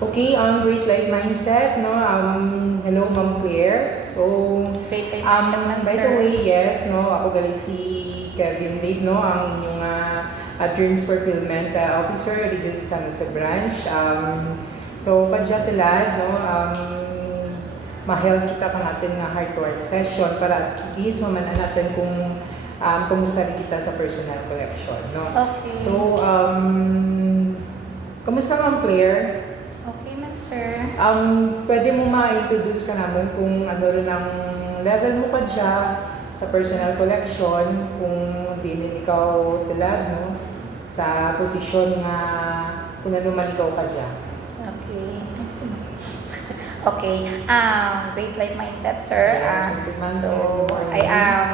Okay, Great Life Mindset, no? Hello, Ma'am Claire. So, Great Life Mindset man, by sir. the way, yes, no? Ako gali si Kevin Dave, no? Ang inyong Dreams Fulfillment Officer dito sa San Jose Branch. So, padya tilad, no? Ma-help kita ka natin nga heart-to-heart session para at least mamanan natin kung kumusta rin kita sa personal collection, no? Okay. So, kamusta Ma'am Claire? Okay man, sir. Pwede mo ma-introduce ka naman kung ano rin ang level mo pa dya sa personal collection, kung din ikaw tilad, no? Sa posisyon nga kung ano man ikaw ka dya. Okay. Okay. Great Life Mindset, sir. Yes, good man, sir. So, Good morning. I am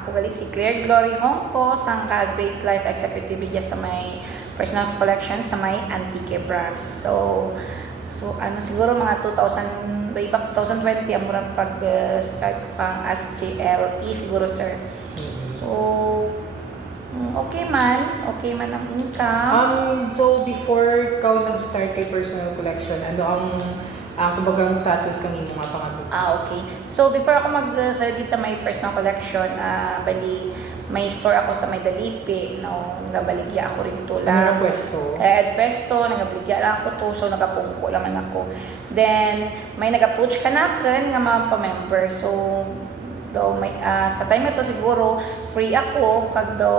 ako gali si Claire Glory Hongko, sangka Great Life Executive dyan sa may personal collection sa may Antique Branch. So siguro mga 2000, way back 2020 ang murang pag-start pang as JLE siguro, sir. So, okay man ang income. So before ikaw nag-start kay personal collection, ano ang kumbagang status kanino nga pangalan? Okay. So, before ako mag-study sa may personal collection, bali, may store ako sa may Dalipi, no? Nagabaligya ako rin to lang. Ano pwesto? Pwesto, nagabaligya lang ako to, so nagapungko naman ako. Then, may nag-approach ka na akin nga mga pa-member. So, daw may, sa time na to siguro, free ako, kag daw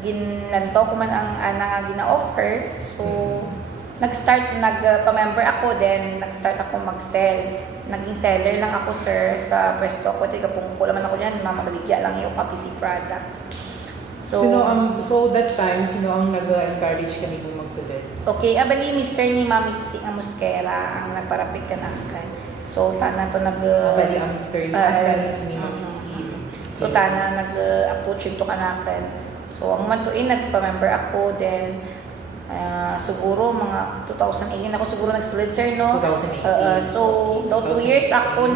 ginlanto ko man ang gina-offer. So, nagpa-member ako, then nag-start ako mag-sell. Naging seller lang ako, sir, sa pwesto ko. Tigapungko naman ako yan, mamabaligya lang yung PC products. So that time, sino ang nag-encourage ka ni magsalit? Okay, abali, Mr. ni Mamitsi ang Muskera ang nagparapit ka na akin. So, tana to Abali ang Mr. Ni si Mamitsi. So, tana nag-approach ito ka na akin. So, ang mantuin, nagpa-member ako, then siguro mga 2018 ako siguro nag-slid, sir, no? 2018. So, 2 years ako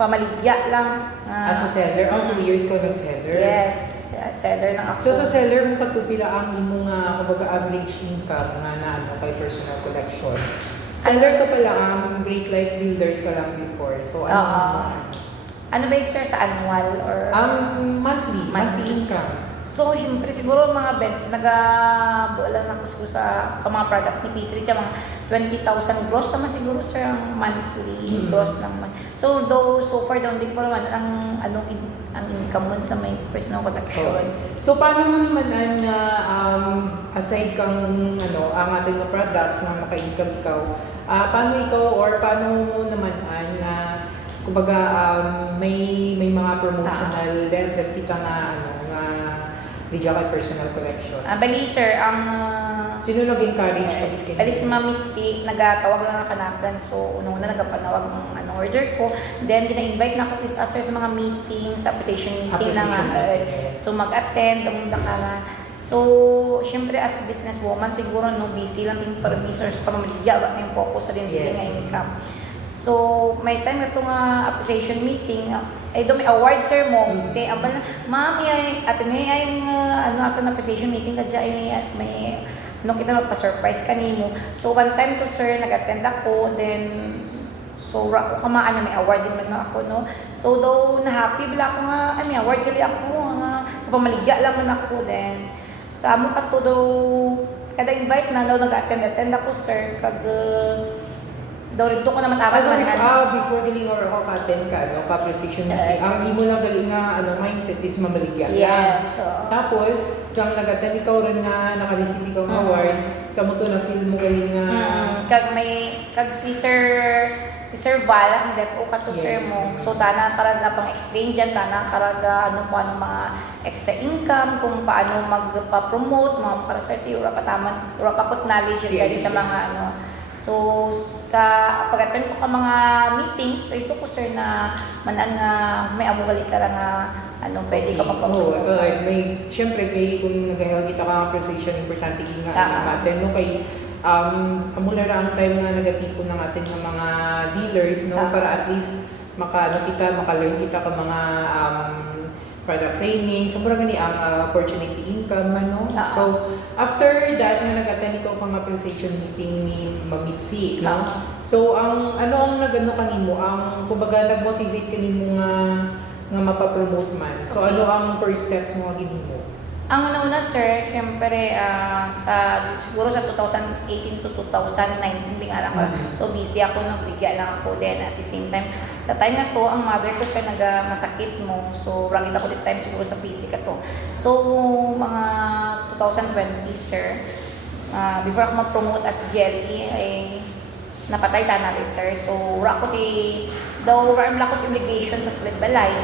pamaligya lang. As a seller? 2 years ka nag-seller? Yes, seller lang ako. So sa seller mo katupila ang imong kumbaga average income nga na kay personal collection. Seller ka pala ang Great Life Builders ka lang before. So ano ba yun, sir, sa annual or monthly income? So, syempre, siguro mga nag-bualan ako siguro sa mga products ni Pizzeria, mga 20,000 gross naman siguro, sir, ang monthly gross naman. So, so far, hindi ko naman ang income mo sa may personal collection. So, paano mo naman aside kang ang ating products na maka-income ikaw, paano ikaw or paano mo naman kumbaga may mga promotional level kita nga Lidya kay personal collection. Bali, sir, sino nag-encourage ka? Bali si Mamitsi, nagatawag lang ang kanakan. So, una-una nagapanawag ng order ko. Then, gina-invite na ako sir sa mga meetings, appreciation meeting na nga. So, mag-attend, umunda ka na. So, syempre as businesswoman, siguro busy lang yung permisors para maligya, yung focus sa din ng income. So, may time na itong appreciation meeting, may award ceremony. Abal na, ma'am, ato na appreciation meeting ka dyan, may kita pa-surprise kanimo. So, one time to, sir, nag-attend ako, then, so, ako may award din man na ako, no? So, daw, na-happy bila ako nga, may award gali ako, pamaligya lang man ako, then, sa amo ka to daw, kada invite na daw nag-attend ako, sir, daw rin ko naman aras before galing or ako ka-attend ka, ka-precision meeting, ang imo lang galing mindset is mamaligya. Yes. Tapos, kang nag-attend ikaw rin nga, naka-receive ikaw ng award, sa mo to na feel mo galing nga. Kag si Sir Val, ang depo ka to, sir mo. So, tana karaga pang explain dyan, tana karaga paano mga extra income, kung paano magpa-promote, mga parasite, ura pakot knowledge gali sa mga So, sa pag-attend ko ka mga meetings, ito ko, sir, na manan nga may abugali ka lang pwede ka mag-promote. Siyempre, kung nag-help kita ka appreciation, importante nga attend, no? Kay, amula ang time nga nagatipo ng atin ng mga dealers, no? Para at least maka-learn kita ka mga product training, so mura gani ang opportunity income ano. Oo. So after that nga nag-attend ko pang appreciation meeting ni Mamitsi, no? Oo. So ang ano ang nagano kanimo, ang kumbaga nag-motivate kanimo nga mapa-promote man. So Okay. ano ang first steps mo nga ginimo? Ang una-una, sir, syempre, siguro sa 2018 to 2019, di nga lang ako. Mhm. So, busy ako, nagbigya lang ako din. At the same time, sa time na to, ang mother ko, sir, masakit mo. So, rangit ako din time siguro sa busy ka to. So, mga 2020, sir, before ako mag-promote as Jelly, ay napatay ta na rin, sir. So, wala ko wala ko obligation sa Sled Balay.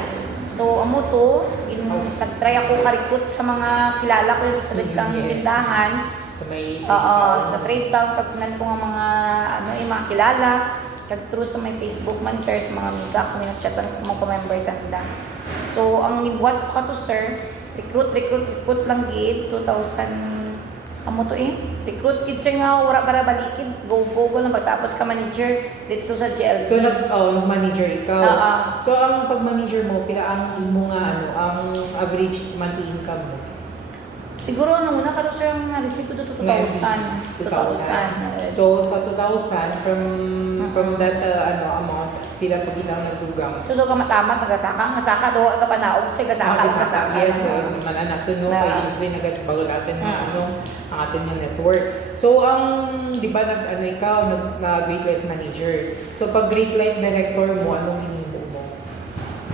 So, amo to, nag-try ako ka-recruit sa mga kilala ko sa Sled kang Yes. tindahan. So may Oo, sa trade town, pagkunan ko nga mga kilala, kag-through sa may Facebook man, sir, sa mga amiga ko, minag-chatan ko mga member tanda. So, ang nibuhat ko ka to, sir, recruit lang gid, 2000, amo to recruit kid, sir, nga, wala para balikid, go lang, pagtapos ka manager, dito sa GLB. So nag-manager ikaw. Oo. So ang pag-manager mo, pila ang imo nga ang average monthly income mo? Siguro nung una ka to, sir, ang na-receive ko to 2,000. 2,000. So sa 2,000 from that amount, pila pag ang nagdugang? So, do ka matamat, nasaka, do ka panaog, sir, gasaka. Yes, mananak to no, Na- kay syempre nagbago natin na Mm. ang ating yung network. So di ba ikaw Great Life Manager. So pag Great Life Director mo, anong hinimo mo?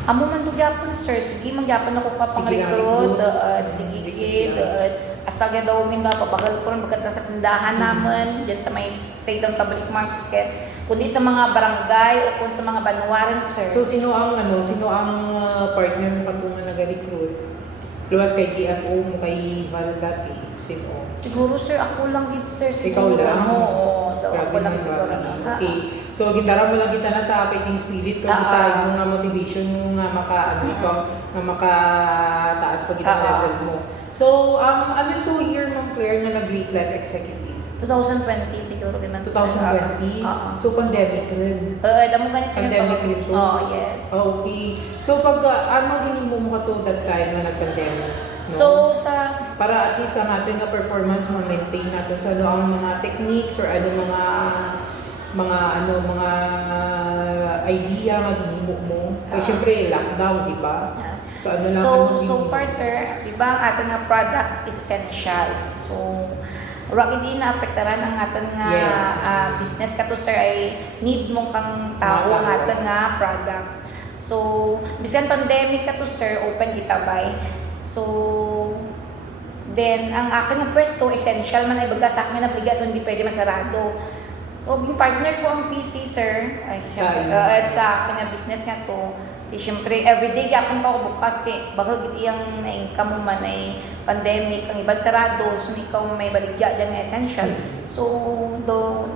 Amo man to gyapon, sir, sige man gyapon ako pa pang Sige lang, recruit, recruit. sige Recruit gid, lang. hasta gyud daw min papagal ko rin bagat sa tindahan naman, diyan sa may trade down public market, kundi sa mga barangay o kung sa mga banwaran, sir. So sino ang partner mo katungan nag-recruit? Luwas kay TFO mo kay Val dati. Sino? Siguro, sir, ako lang gid, sir. Ikaw Siguro. lang? Oo, Grabe ako lang naman, siguro. sige. Okay. So gitara mo lang kita na sa fighting spirit ko isa yung nga motivation mo nga ikaw nga makataas pag itong level mo. So ano ito year ng player nga nag-Great Life Executive? 2020 siguro din man. 2020? Oo. So pandemic rin. Damo ganit sir. Pandemic rin to? Oo, yes. Okay. So pag ginimo mo ka to that time na nag-pandemic? No? So, sa Para at least ang ating performance ma-maintain natin sa ang mga techniques or mga idea nga ginimo mo. Eh syempre lockdown, di ba? So ano lang So far, sir, di ba ang ating nga products is essential. So, wala hindi na-apektaran ang ating nga Yes. business ka to, sir, ay need mo kang tao ang ating nga products. So, bisan pandemic ka to, sir, open kita by. So, then, ang aking nga pwesto, essential man ay baga sa akin na bigas, so hindi pwede masarado. So, yung partner ko ang PC, sir, ay sa akin nga business nga to, siyempre, everyday yapon pa ako bukas kay baka iyang na-income mo man ay pandemic, ang ibang sarado, so ikaw may baligya dyan na essential. So,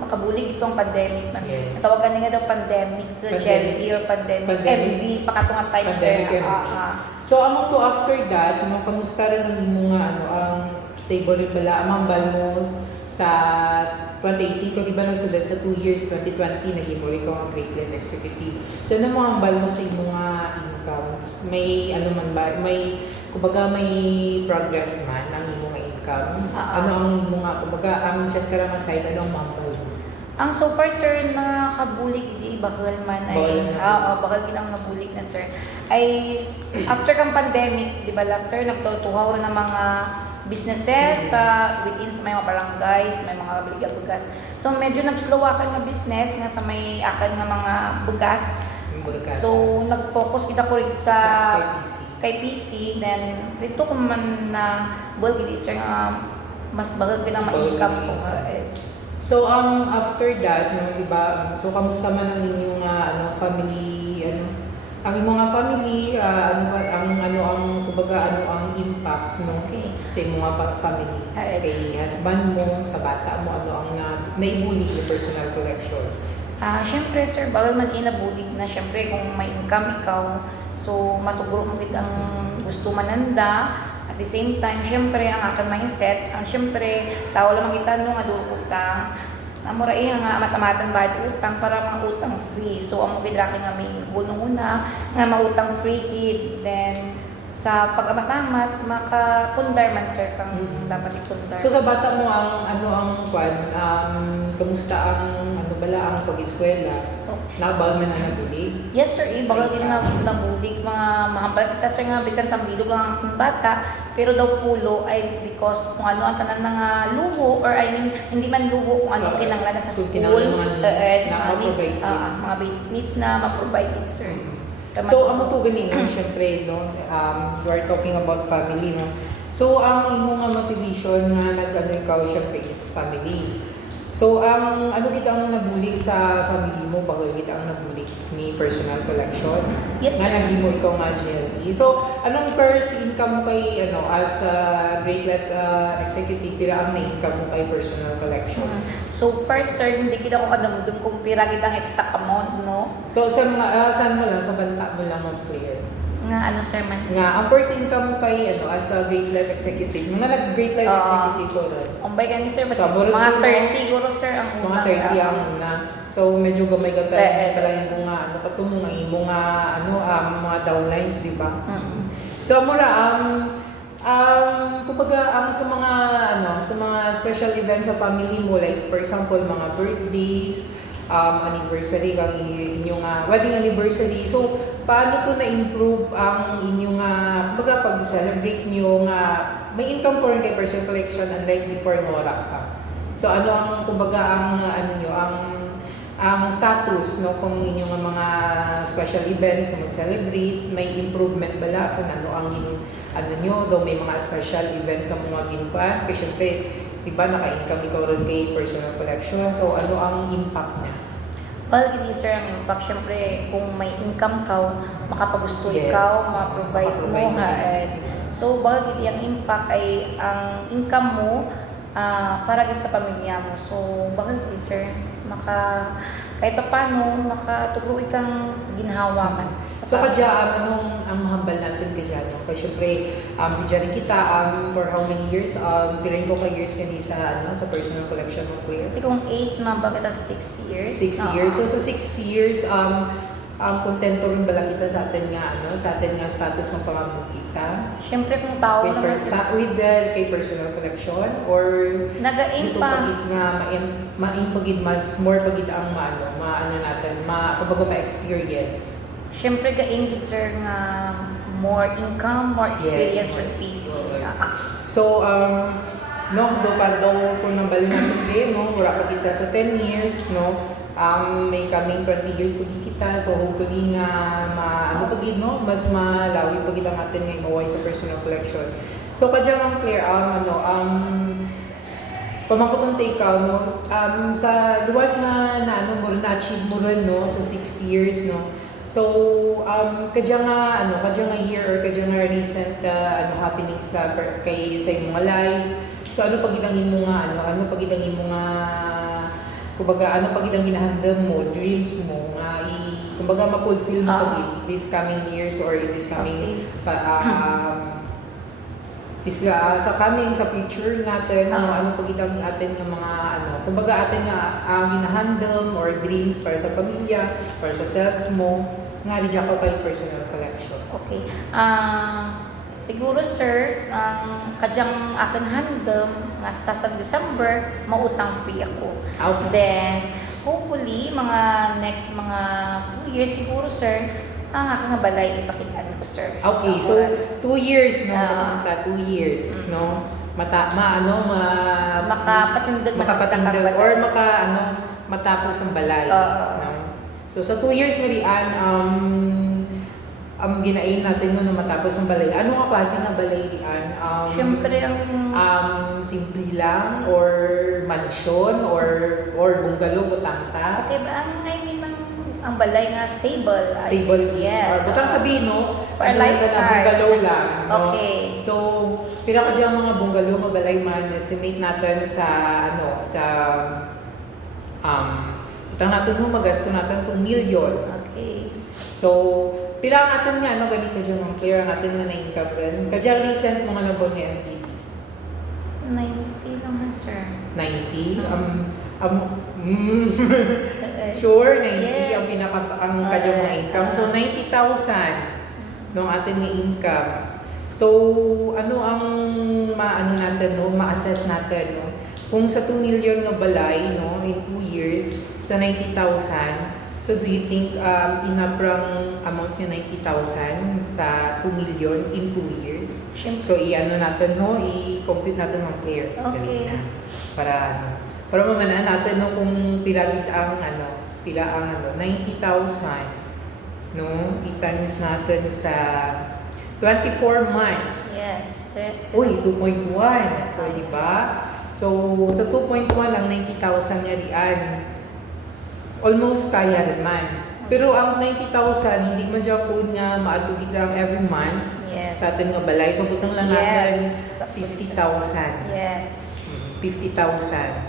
makabulig itong pandemic man. Yes. Tawagan nga daw pandemic, jelly or pandemic. MD, pakatungan tayo, sir. Pandemic MD. So amo to after that, kamusta rin ang imo nga ang stable rin bala, amambal mo sa 2018 ko di ba nagsulod sa 2 years 2020 naging mo rin ang Great Life Executive. So ano mga ambal mo sa imo nga income? May man ba? May kumbaga may progress man ang imo nga income? Ano ang imo nga kumbaga ang chat ka lang aside ano ang mambal mo? Ang so far, sir, nakabulig, hindi, bakal man ay, bakal ginang nabulig na, sir. Ay, after kang pandemic, di ba last, sir, nagtutuhaw rin ng mga businesses within sa may mga barangays, may mga bugas. So, medyo nag-slow akin na business nga sa may akin nga mga bugas. So, nag-focus kita ko rin sa kay PC, then dito ko man na bulk, sir, nga mas bakal pinang-income ko. So after that, no, diba, so kamusta man ang inyong family, ang inyong nga family, ang kumbaga ang impact no sa inyong nga family, kay husband mo, sa bata mo, ano ang naibuli yung personal collection? Siyempre, sir, bawal man inabulig na siyempre kung may income ikaw, so matuguro mo ang gusto mananda. At the same time, syempre, ang aking mindset, syempre, tao lamang kita nung adulto utang. Amurai nga matamatan ba utang para mga utang free. So, ang mabidra nga may gulong una, nga mautang free kid. Then, sa pag-amatamat, makapundar man sir kang dapat ipundar. So sa bata mo kamusta ang bala ang pag-eskwela? Nabal man na nabulig? Yes sir, bagal din nga nabulig, mga mahambal kita sir nga bisan sa bilog lang ang bata, pero daw pulo ay because kung ano ang tanan nga luho or I mean hindi man luho kung ano kinanglan sa So, school, kinanglan mga needs na ma-provide din. mga basic needs na ma-provide din sir. So amo to ganina syempre no, we are talking about family no. So ang imo nga motivation nga ikaw syempre is family. So ang gid ang nabulig sa family mo bago gid ang nabulig ni personal collection? Yes, Nga sir. naghimo ikaw nga GLE. So anong first income kay as a Great Let executive pila ang na-income mo kay personal collection? So first sir, hindi kita ko kadamdum kung pira kitang exact amount no. So sa mga saan mo lang sa banta mo lang mag-clear? Nga ano sir man. Nga ang first income mo kay as a Great Life executive. Mga nag-Great Life executive ko rin. Umbay ka ni sir, basta Sa Borondino, mga 30 guro sir ang Mga unang. 30 ang una. So medyo gamay pala yung mga katumo nga imo nga mga downlines, di ba? So mura kumbaga ang sa mga special events sa family mo, like for example mga birthdays, anniversary kang inyong wedding anniversary. So paano to na-improve ang inyong kumbaga pag-celebrate nyo nga may income po rin kay personal collection unlike before wala ka. So ano ang kumbaga ang status no kung inyong mga special events na mag-celebrate, may improvement bala kung ano ang nyo, daw may mga special event ka mga ginpan kasi syempre diba naka-income ikaw rin kay personal collection, so ano ang impact niya? Well, gini sir ang impact, syempre kung may income ka, makapagusto Yes. ikaw, ma-provide mo Makaprovide so bagay gini ang impact ay ang income mo para din sa pamilya mo. So bagay gini sir, kahit pa paano makatuluy kang ginhawakan. So kadya anong ang mahambal natin kadya no? Kasi syempre kadya rin kita for how many years piling ko ka years kani sa sa personal collection mo clear? Kung 8 mamba kita 6 years. 6 years. So sa 6 years kontento rin bala kita sa atin nga status ng pamamukita? Syempre kung tao naman with kay personal collection or nag-aim gusto pa pagid nga main pagid mas more pagid ang natin kumbaga ma-experience. syempre ga-aim gid sir nga more income, more experience Yes, with peace. So, kung nabali natin no, wala pa kita sa 10 years, no, may coming 20 years pag kita, so hopefully nga, no, mas malawi pag ang atin ngayon maway sa personal collection. So, kadya ang clear, pamangkutong take out, no, sa luwas na-achieve mo rin, no, sa 6 years, no, so, kadya nga year or kadya nga recent happening sa imong life. So, ano pagidangin mo kumbaga, ano pagidang ginahandle mo, dreams mo, kumbaga, ma-fulfill mo pagid this coming years or this coming, sa future natin, ano pagidang atin ng mga kumbaga atin nga ginahandle or dreams para sa pamilya, para sa self mo, nga rin ako kay personal collection. Okay. Siguro sir, kadyang akin handle nga sa December, mautang free ako. Okay. Then, hopefully, mga next 2 years siguro sir, ang aking nga balay ipakitaan ko sir. Okay, so 2 years no, 2 years no. Makapatindag or matapos ang balay, no. So sa 2 years nga ginain natin no na matapos ang balay. Ano nga klase ng balay diyan? Siyempre simple lang or mansion or bungalow butanta? okay ba ang balay nga stable? Stable din. Yes. Or butang tabi no? For a lifetime. Bungalow lang. No? Okay. So, pila ka dyan mga bungalow nga balay man estimate natin sa utang natin mo magasto natin 2 million. Okay. So, pila natin nga ganito dyan ang clear natin na na-income rin. Kadya recent mga nabon nga MTP. 90 naman sir. 90? Sure, 90 Yes. ang kadya mga income. So, 90,000 nung atin nga income. So, ano ang maano natin, no? Ma-assess natin, no? Kung sa 2 million nga balay, no, in 2 years, sa 90,000, so do you think enough ang amount niya 90,000 sa 2 million in 2 years? Siyempre. So, i-ano natin, no? I-compute natin mga player. Okay. Galing na. Para, ano, para mamanaan natin, no, kung pila ang, ano, 90,000, no? I-times natin sa 24 months. Yes. Uy, 2.1. O, di ba? So, sa 2.1 ang 90,000 nga riyan. Almost kaya rin man. Pero ang 90,000, hindi man dyan po nga maatugid lang every month Yes. sa atin nga balay. So, butang lang natin Yes. 50,000. Yes. 50,000.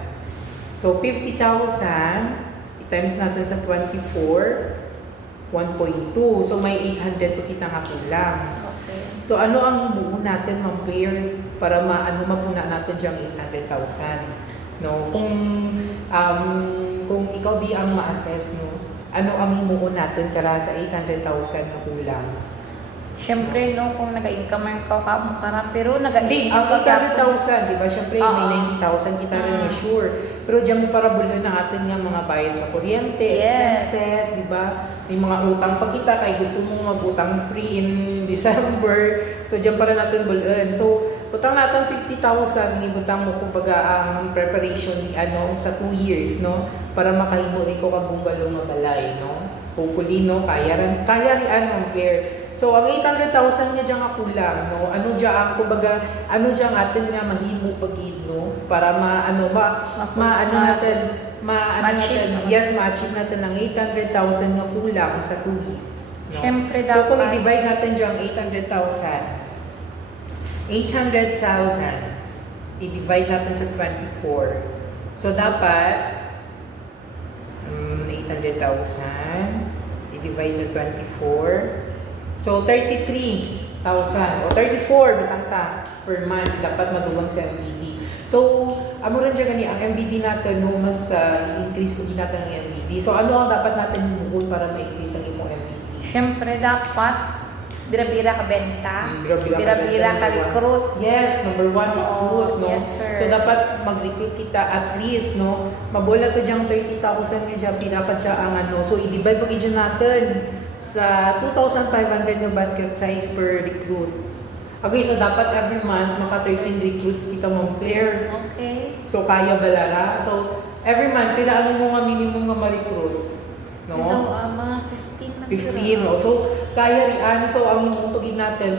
So, 50,000, i-times natin sa 24, 1.2. So, may 800 to kita nga kulang. Okay. So, ano ang buo natin, Ma'am Claire, para mapuna natin diyang 800,000? No? Kung ikaw di ang ma-assess, no? Ano ang himuon natin para sa 800,000 na kulang? Siyempre, no, kung nag-income man ka ka, pero Hindi, ang 800,000, di ba? Siyempre, may 90,000 kita rin na sure. Pero diyan mo para bulo na atin nga mga bayad sa kuryente, Yes. expenses, di ba? May mga utang pa kita kaya gusto mong mag-utang free in December. So, diyan para natin bulon. So, utang natin 50,000, ibutang mo kumbaga ang preparation ni ano sa 2 years, no? Para makahimo rin ko kabungalong mabalay, no? Hopefully, no? Kaya rin Ma'am Claire. So, ang 800,000 niya dyan nga kulang, no? Ano dyan, kumbaga, ano dyan atin nga mahimo pagid, no? Para ma-achieve natin, yes, ma-achieve natin ang 800,000 nga kulang sa 2 years. No? Siyempre, So, kung dapat- i-divide natin dyan 800,000, i-divide natin sa 24. So, dapat, 800,000, i-divide sa 24. So, 33,000 o 34 bitanta per month dapat madulang sa MBD. So, amo rin dyan gani, ang MBD natin, no, mas increase ko din natin ang MBD. So, ano ang dapat natin himuon para ma-increase ang imong MBD? Siyempre, dapat bira-bira ka benta, bira-bira ka number one. recruit. Yes, number 1, recruit, no? Yes, sir. So, dapat mag-recruit kita at least, no? Mabola to diyang 30,000 nga dyan, pinapat siya ang ano. So, i-divide pag dyan natin sa 2,500 na basket size per recruit. Okay, so dapat every month, maka 13 recruits kita mong player. Okay. So, kaya ba lara? So, every month, pilaan mo nga minimum nga ma-recruit. No? Mga 15 na 15, no? So, kaya riyan. So, ang pagiging natin,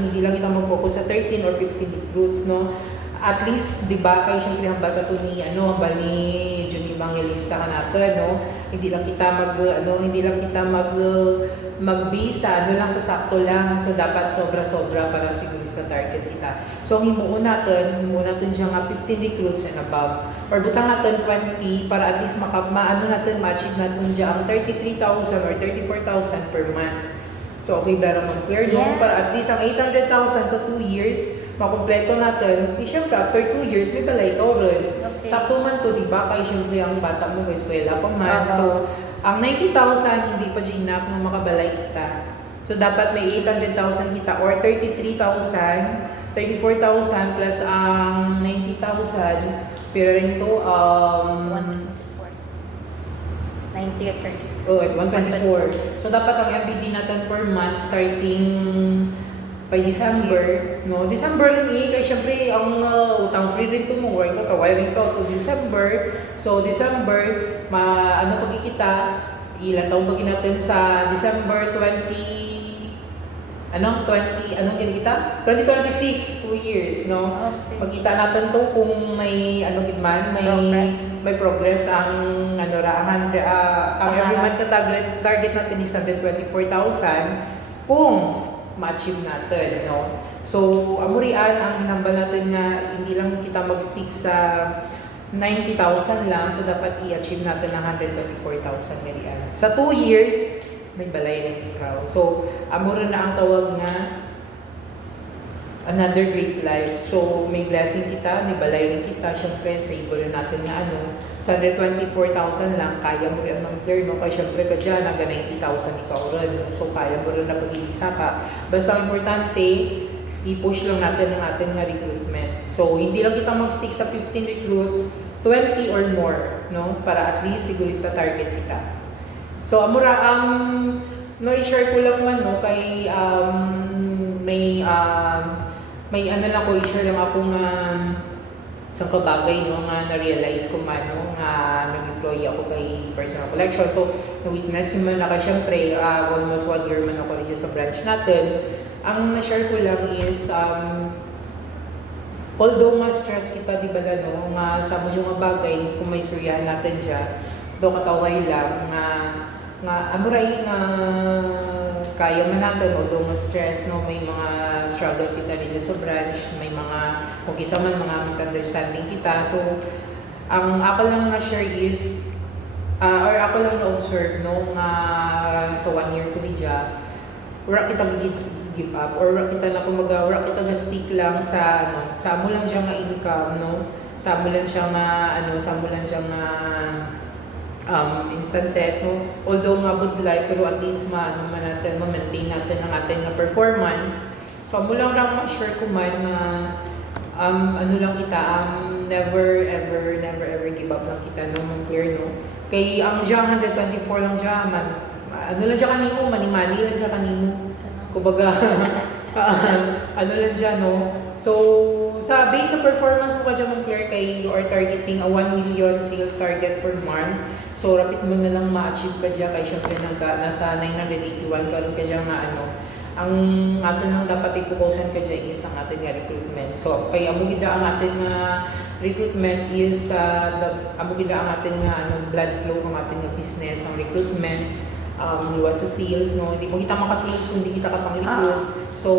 hindi lang kita mag-focus sa 13 or 15 recruits, no? At least, di ba, kaya syempre hambal ka to ni, hambal ni Jun Evangelista ka natin, no? Hindi lang kita magbisa, ano lang sa sakto lang. So, dapat sobra-sobra para siguro sa target kita. So, himuon natin siya nga 15 recruits and above. Or butang natin 20 para at least ma-achieve natin dyan ang 33,000 or 34,000 per month. So, okay, better Ma'am Claire, no? Yes. Para at least ang 800,000 sa 2 years, makompleto natin. Siyempre, after 2 years, may balay ikaw rin. Okay. Sakto man to, di ba? Kaya siyempre ang bata mo kay eskwela pa man. Oo. So, ang 90,000 hindi pa dyan enough na makabalay kita. So, dapat may 800,000 kita or 33,000, 34,000 plus ang 90,000. Pero rin to, 90 at 30. 124. So, dapat ang MPD natin per month starting by December, no? December rin kaya syempre ang utang free rin to mo, work ka, kawain ka. So, December, pagkikita, ilan taong bagay natin sa December 2026, 2 years, no? Okay. Pagkita natin to kung may may progress ang ang every month ka target natin is 124,000 kung ma-achieve natin, no? So, amurian ang hinambal natin nga hindi lang kita mag-stick sa 90,000 lang, so dapat i-achieve natin ang 124,000 ganyan. Sa 2 years, may balay ng ikaw. So, amura na ang tawag nga another great life. So, may blessing kita, may balay rin kita, syempre, stable natin nga sa 124,000 lang, kaya mo rin ang learn, no? Kaya syempre ka dyan, hanggang 90,000 ikaw rin. So, kaya mo rin na pag-iisa ka. Basta ang importante, i-push lang natin ang ating nga recruitment. So, hindi lang kita mag-stick sa 15 recruits, 20 or more, no? Para at least sigurista target kita. So, amura, no, i-share ko lang man, no, kay, may ano lang ko, i-share lang akong, isang kabagay, no, nga na-realize ko man, no, nga nag-employ ako kay personal collection. So, na-witness yun man ako, syempre, almost 1 year man ako rin sa branch natin. Ang na-share ko lang is, although mas stress kita, di ba, no, nga sa mo yung mga bagay, kung may suryahan natin dyan, do kataway lang, nga amuray nga kaya man natin, although mas stress, no, may mga struggles kita rin sa branch, may mga, kung isa man mga misunderstanding kita. So, ang ako lang na-share is, or ako lang na-observe, no, nga sa 1 year ko niya, wala kita give up, or wala kita na kumaga, wala kita ga-stick lang sa, ano, sa mo lang siya nga income, no, sa mo lang siya nga, ano, sa mo lang siya nga, instances, no, although nga good life, pero at least ano man natin, ma-maintain natin ang ating na performance. So, mo lang ma-share ko man na, ano lang kita, never ever give up lang kita, no, clear, no. Kay ang dyan, 124 lang dyan, ano lang dyan kanimo, mani-mani lang dyan kanimo. Kumbaga, ano lang dyan, no. So, based sa performance mo ka dyan mong clear kay you are targeting a 1 million sales target per month. So, rapid mo na lang ma-achieve ka dyan kay syempre nasa 981 ka rin ka dyan nga ano. Ang atin lang dapat i-focusan ka dyan is ang atin nga recruitment. So, kaya amo gida ang atin nga recruitment is, amo gida ang atin nga ano, blood flow ang atin nga business, ang recruitment. Luwas sa sales, no? Hindi mo kita makasales kung hindi kita kapang-recruit. So,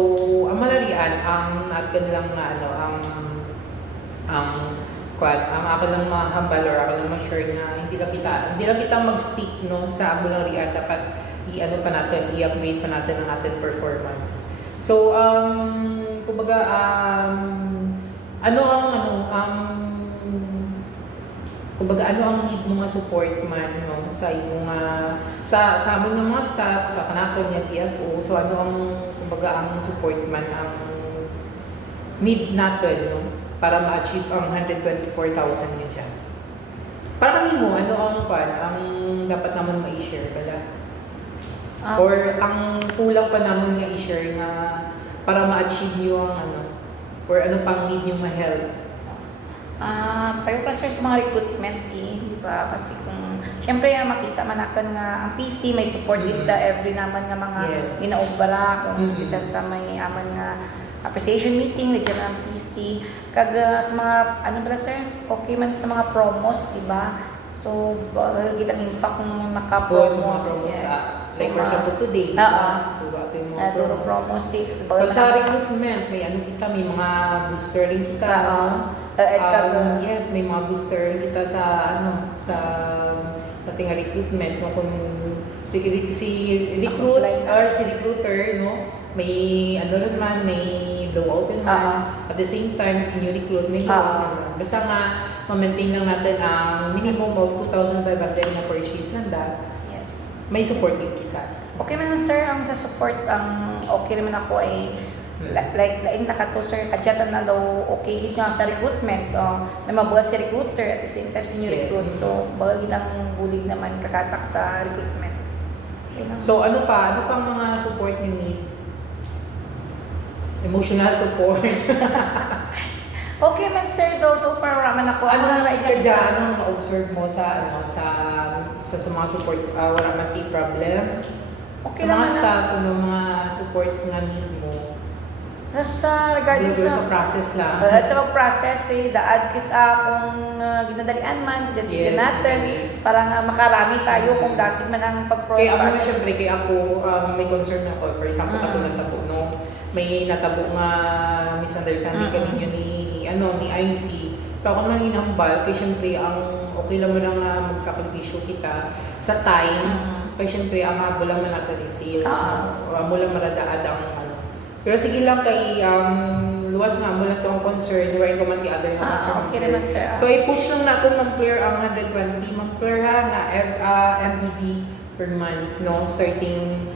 ang malarian, ang natin lang na ano, ang ako lang mahambal or ako lang ma-sure na hindi lang kita mag-stick, no, sa amo lang riyan. Dapat i-ano pa natin, i-upgrade pa natin ang ating performance. So, kumbaga, kumbaga, ano ang need mo nga support man, no, sa imong sa amon nga mga staff, sa kanakon nga TFO. So ano ang kumbaga ang support man ang need natin, no, para ma-achieve ang 124,000 niya dyan. Para mo, ano ang dapat naman ma-share bala? Or ang kulang pa naman nga i-share na para ma-achieve niyo ang ano, or ano pang need niyo ma-help? Payo pa sir sa mga recruitment di ba? Kasi kung syempre makita man akan nga ang PC may support din sa every naman nga mga ginaugbara kung bisan sa may aman nga appreciation meeting nandiyan ang PC kag sa mga ano ba sir? Okay man sa mga promos, di ba? So gitang impact kung naka-promo. Sa mga promos, like for example today, Duro promos pag sa recruitment, may ano kita, may mga booster rin kita. Yes, may mga booster kita sa ano, sa tinga recruitment, no, kung si recruiter, no, may ano rin man, may blowout rin man. At the same time, si new recruit, may blowout rin man. Basta nga, ma-maintain lang natin ang minimum of 2,500 na purchase nanda. Yes. May support din kita. Okay man sir, ang sa support, ang okay naman ako ay like nakato sir, kadyatan na daw okay nga sa recruitment. May mabuhat si recruiter at the same time si new recruit. So, bagay lang bulig naman kakatak sa recruitment. Okay lang. So, ano pang mga support you need? Emotional support. Okay man sir, though, so far raman ako. Anong na-observe mo sa mga support? Wala man problem? Okay sa mga naman staff, mga supports nga need mo? Sa regarding sa process lang. Sa mag-process, daad kung ginadalian man, kasi natin, para nga makarami tayo kung dasig man ang pag-process. Kaya ako, syempre, may concern ako. For example, katulad natabo, no? May natabo nga misunderstanding kaninyo ni IC. So ako nang inambal, kaya syempre, ang okay lang mo lang magsakripisyo kita sa time. Kaya syempre, ang mabulang man natin is sales. Mulang maladaad ang ano. Pero sige lang kay luwas nga mo lang ito ang concern, where ko man the other na concern. Okay naman sir. So i-push lang natin mag-clear ang 120. Mag-clear ha na MBD per month, no? Starting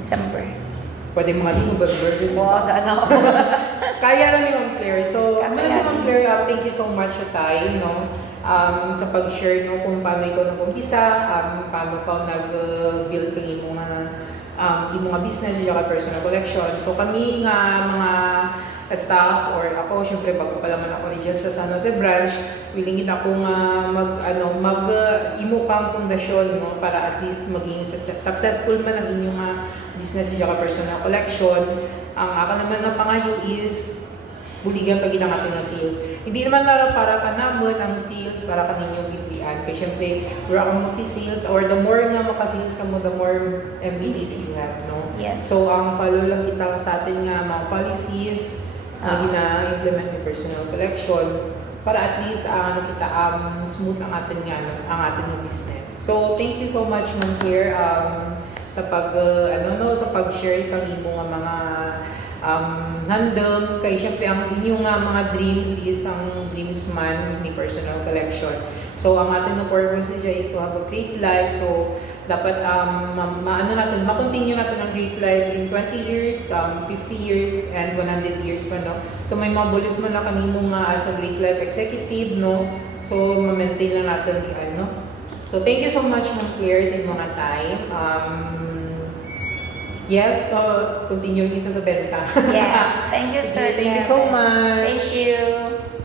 December. pwede mga lino, burger. Oo, sana ako. Kaya lang ni Ma'am Claire. So, Ma'am Claire, thank you so much sa time, no? Sa pag-share, no, kung paano ikaw nag-umpisa, paano ka nag-build kang imong business, yung personal collection. So, kami nga mga staff or ako, syempre bago pa naman ako ni sa San Jose branch, willing kita akong imo kang pundasyon, no, para at least maging successful man ang inyong business yung personal collection. Ang ako naman na pangayo is buligan pag natin ng sales. Hindi naman lang para kanamon ang sales para kaninyong gitrian. Kaya syempre, we're ang multi-sales or the more nga makasales ka mo, the more MBDs you have, no? Yes. So, ang follow lang kita sa atin nga mga policies na gina-implement ni personal collection para at least kita smooth ang atin nga ang ating business. So, thank you so much Ma'am Claire sa sa pag-share kang imo nga mga handom kay syempre ang inyong mga dreams is ang dreams man ni personal collection. So ang ating purpose niya is to have a great life. So dapat ma-continue natin ang great life in 20 years, 50 years, and 100 years pa, no? So may mga bulis man na kanino nga as a great life executive, no? So ma-maintain na natin ano. So thank you so much Ma'am Claire sa mga time. Yes, so continue kita sa benta. Yes, thank you sir. Thank you so much. Thank you.